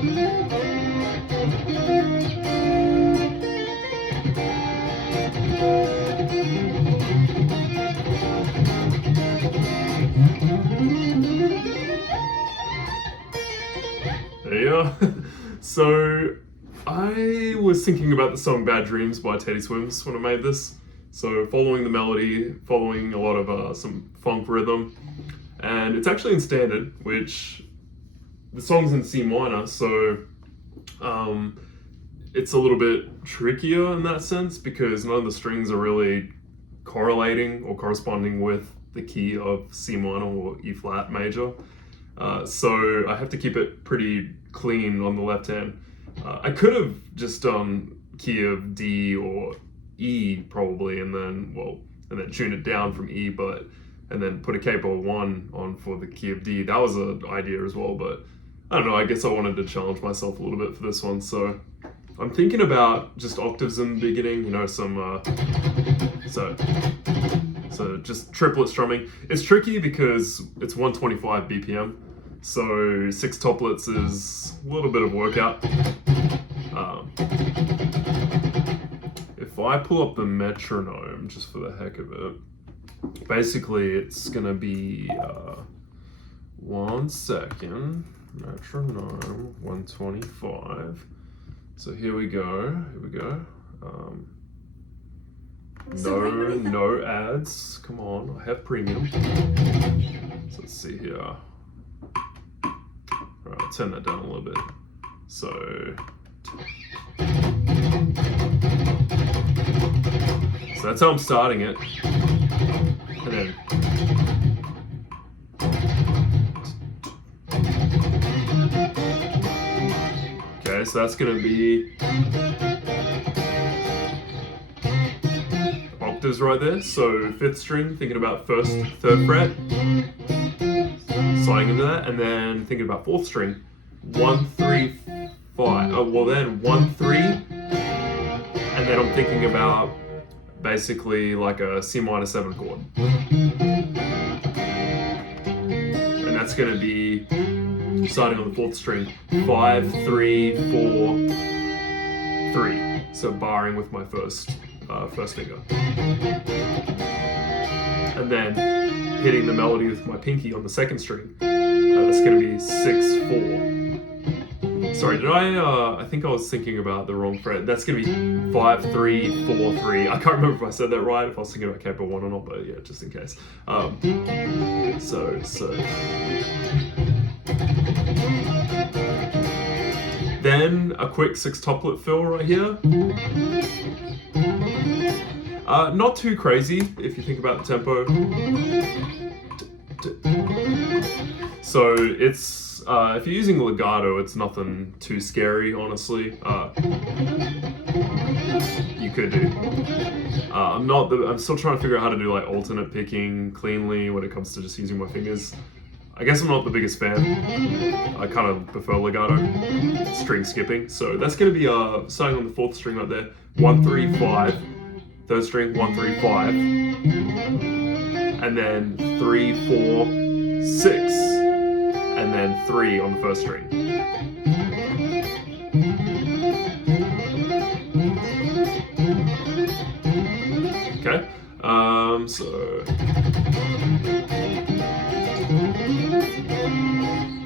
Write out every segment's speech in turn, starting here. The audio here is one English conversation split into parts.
Yeah. So I was thinking about the song Bad Dreams by Teddy Swims when I made this. So following the melody, following a lot of some funk rhythm, and it's actually in standard, which the song's in C minor, so it's a little bit trickier in that sense because none of the strings are really correlating or corresponding with the key of C minor or E flat major. So I have to keep it pretty clean on the left hand. I could have just done key of D or E probably, and then tune it down from E, and then put a capo 1 on for the key of D. That was an idea as well, but I don't know, I guess I wanted to challenge myself a little bit for this one, so I'm thinking about just octaves in the beginning, you know, so just triplet strumming. It's tricky because it's 125 BPM, so 6 toplets is a little bit of workout. If I pull up the metronome just for the heck of it, basically it's gonna be 1 second, metronome 125. So here we go. No ads. Come on, I have premium. So let's see here. Alright, I'll turn that down a little bit. So that's how I'm starting it. And then okay, so that's gonna be octaves right there. So 5th string, thinking about 1st, 3rd fret, sliding into that, and then thinking about 4th string, 1, 3, 5. Oh, well then 1, 3, and then I'm thinking about basically like a C minor 7 chord, and that's gonna be starting on the 4th string, 5, 3, 4, 3. So barring with my first finger, and then hitting the melody with my pinky on the 2nd string. That's gonna be 6, 4. Sorry, did I think I was thinking about the wrong fret. That's gonna be 5, 3, 4, 3. I can't remember if I said that right, if I was thinking about capo 1 or not, but yeah, just in case. So. Then a quick 6 toplet fill right here. Not too crazy if you think about the tempo. So it's if you're using legato, it's nothing too scary, honestly. You could do. I'm still trying to figure out how to do like alternate picking cleanly when it comes to just using my fingers. I guess I'm not the biggest fan. I kind of prefer legato, string skipping. So that's going to be starting on the 4th string right there. 1, 3, 5. 3rd string, 1, 3, 5. And then 3, 4, 6. And then 3 on the 1st string. Okay. So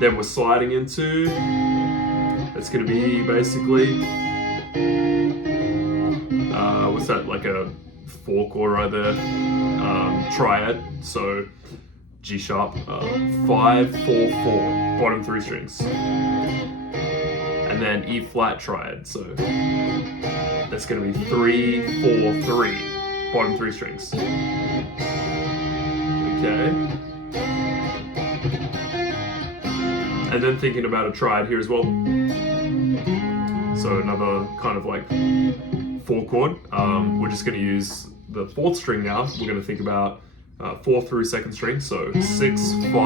then we're sliding into, it's going to be basically, what's that, like a 4 chord right there, triad, so G sharp, 5, 4, 4, bottom 3 strings, and then E flat triad, so that's going to be 3, 4, 3, bottom 3 strings. Okay. And then thinking about a triad here as well. So another kind of like 4 chord. We're just going to use the 4th string now. We're going to think about 4 through 2nd string. So 6, 5, 4.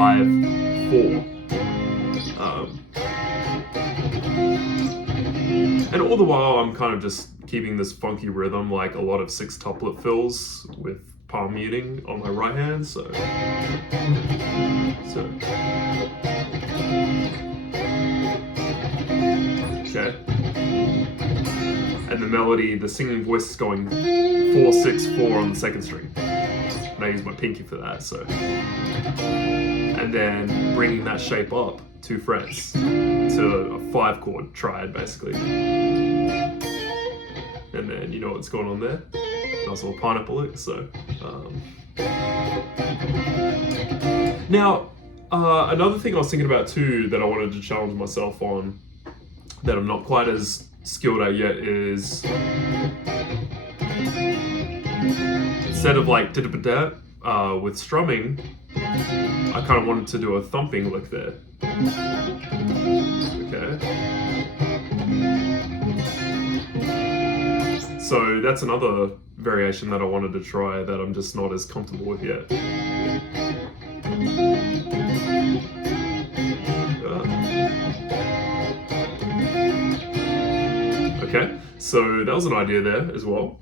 And all the while I'm kind of just keeping this funky rhythm, like a lot of 6 toplet fills with palm muting on my right hand. So. melody, the singing voice is going 4, 6, 4 on the second string. And I use my pinky for that, so. And then bringing that shape up 2 frets to a 5 chord triad, basically. And then you know what's going on there? Nice little pineapple lick, so. Now, another thing I was thinking about too that I wanted to challenge myself on that I'm not quite as skilled at yet is instead of like da-da-ba-da with strumming, I kind of wanted to do a thumping lick there. Okay. So that's another variation that I wanted to try that I'm just not as comfortable with yet. Okay, so that was an idea there as well.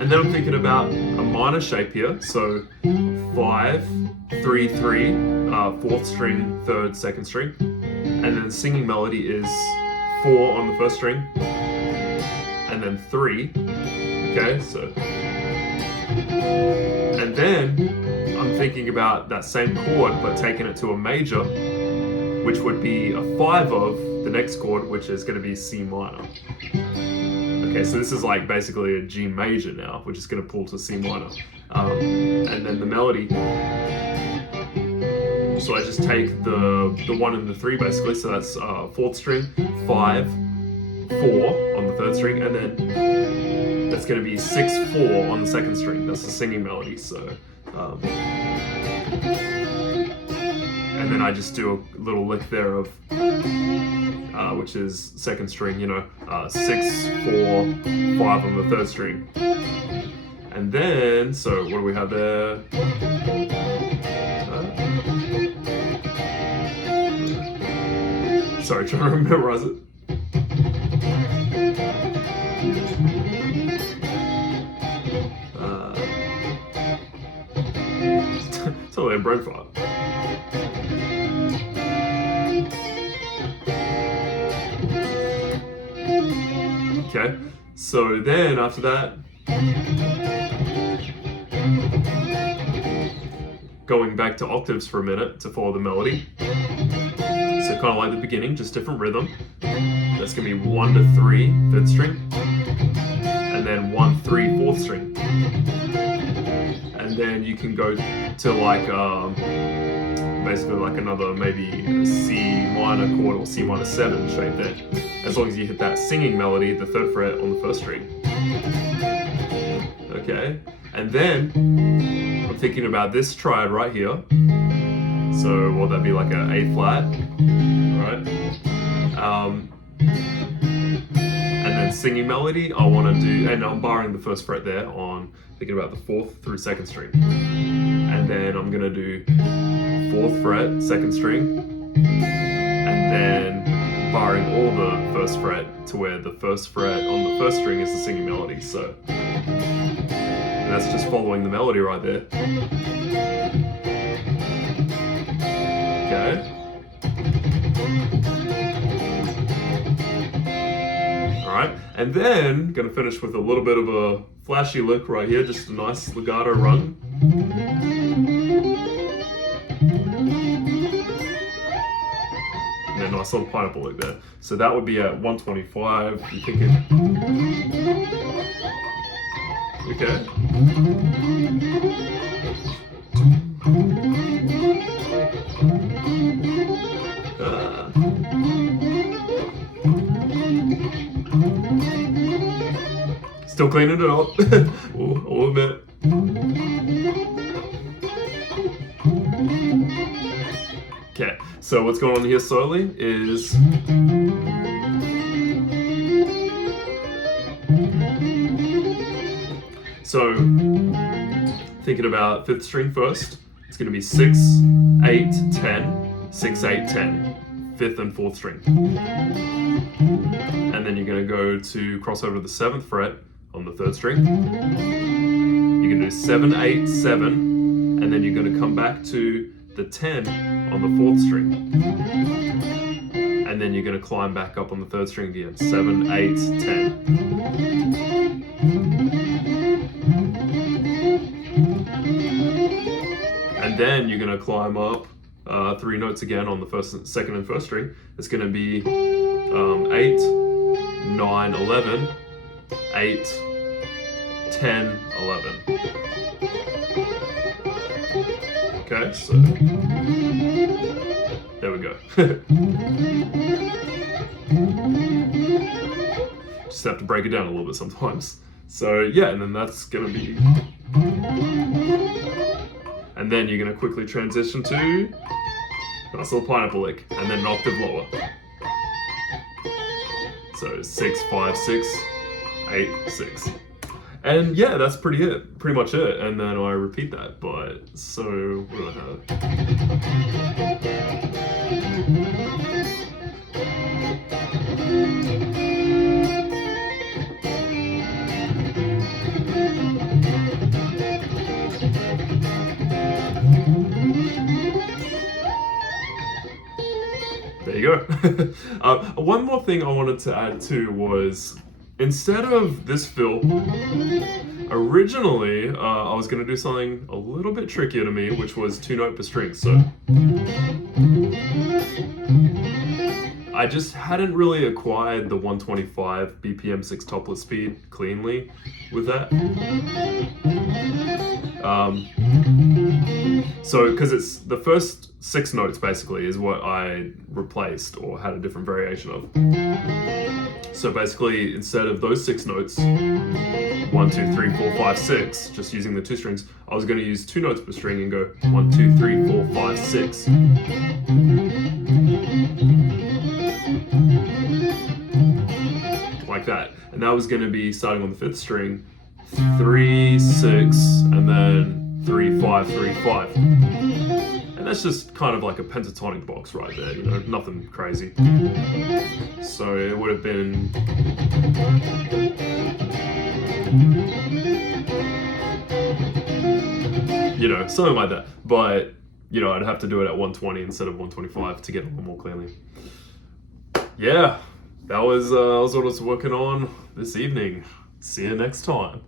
And then I'm thinking about a minor shape here. So 5, 3, 3, 4th string, 3rd, 2nd string. And then singing melody is 4 on the 1st string. And then 3. Okay, so. And then I'm thinking about that same chord, but taking it to a major, which would be a 5 of the next chord, which is going to be C minor. Okay, so this is like basically a G major now, which is going to pull to C minor. And then the melody. So I just take the 1 and the 3 basically, so that's 4th string, 5, 4 on the 3rd string, and then that's going to be 6, 4 on the 2nd string. That's the singing melody, so. And then I just do a little lick there of, which is 2nd string, 6, 4, 5 on the 3rd string. And then, so what do we have there? Sorry, trying to memorize it. Totally a brain fart. Okay, so then after that, going back to octaves for a minute to follow the melody. So kind of like the beginning, just different rhythm. That's gonna be 1 to 3, 5th string, and then 1, 3, 4th string. And then you can go to like basically like another maybe C minor chord or C minor 7 shape there, as long as you hit that singing melody, the 3rd fret on the 1st string. Okay, and then I'm thinking about this triad right here. So will that be like an A flat, right? And then singing melody, I want to do, and I'm barring the 1st fret there on thinking about the 4th through 2nd string. And then I'm gonna do 4th fret, 2nd string, and then barring all the 1st fret to where the 1st fret on the 1st string is the singing melody. So and that's just following the melody right there. Okay. Alright, and then gonna finish with a little bit of a flashy lick right here, just a nice legato run. And a nice little pineapple lick there. So that would be at 125, you thinking. Okay. Still cleaning it up. I'll admit. Okay, so what's going on here slowly is so thinking about 5th string first, it's going to be 6, 8, 10, 6, 8, 10, 5th and 4th string. And then you're going to go to cross over to the 7th fret on the 3rd string. You're going to do 7, 8, 7, and then you're going to come back to the 10 on the 4th string. and then you're going to climb back up on the third string again. 7, 8, 10. And then you're going to climb up 3 notes again on the first, second, and first string. It's going to be 8, 9, 11, 8, 10, 11. Okay, so there we go. Just have to break it down a little bit sometimes. So yeah, and then that's gonna be, and then you're gonna quickly transition to nice little pineapple lick, and then an octave lower. So 6, 5, 6, 8, 6. And yeah, that's pretty much it. And then I repeat that, but so what do I have? There you go. One more thing I wanted to add too was, instead of this fill, originally I was going to do something a little bit trickier to me, which was 2 note per string. So I just hadn't really acquired the 125 BPM 6 toplet speed cleanly with that. So because it's the first 6 notes basically is what I replaced or had a different variation of. So basically, instead of those 6 notes, 1, 2, 3, 4, 5, 6, just using the 2 strings, I was going to use 2 notes per string and go 1, 2, 3, 4, 5, 6. Like that. And that was going to be starting on the 5th string, 3, 6, and then 3, 5, 3, 5. And that's just kind of like a pentatonic box right there, you know, nothing crazy. So it would have been, you know, something like that. But, you know, I'd have to do it at 120 instead of 125 to get a little more clearly. Yeah, that was what I was working on this evening. See you next time.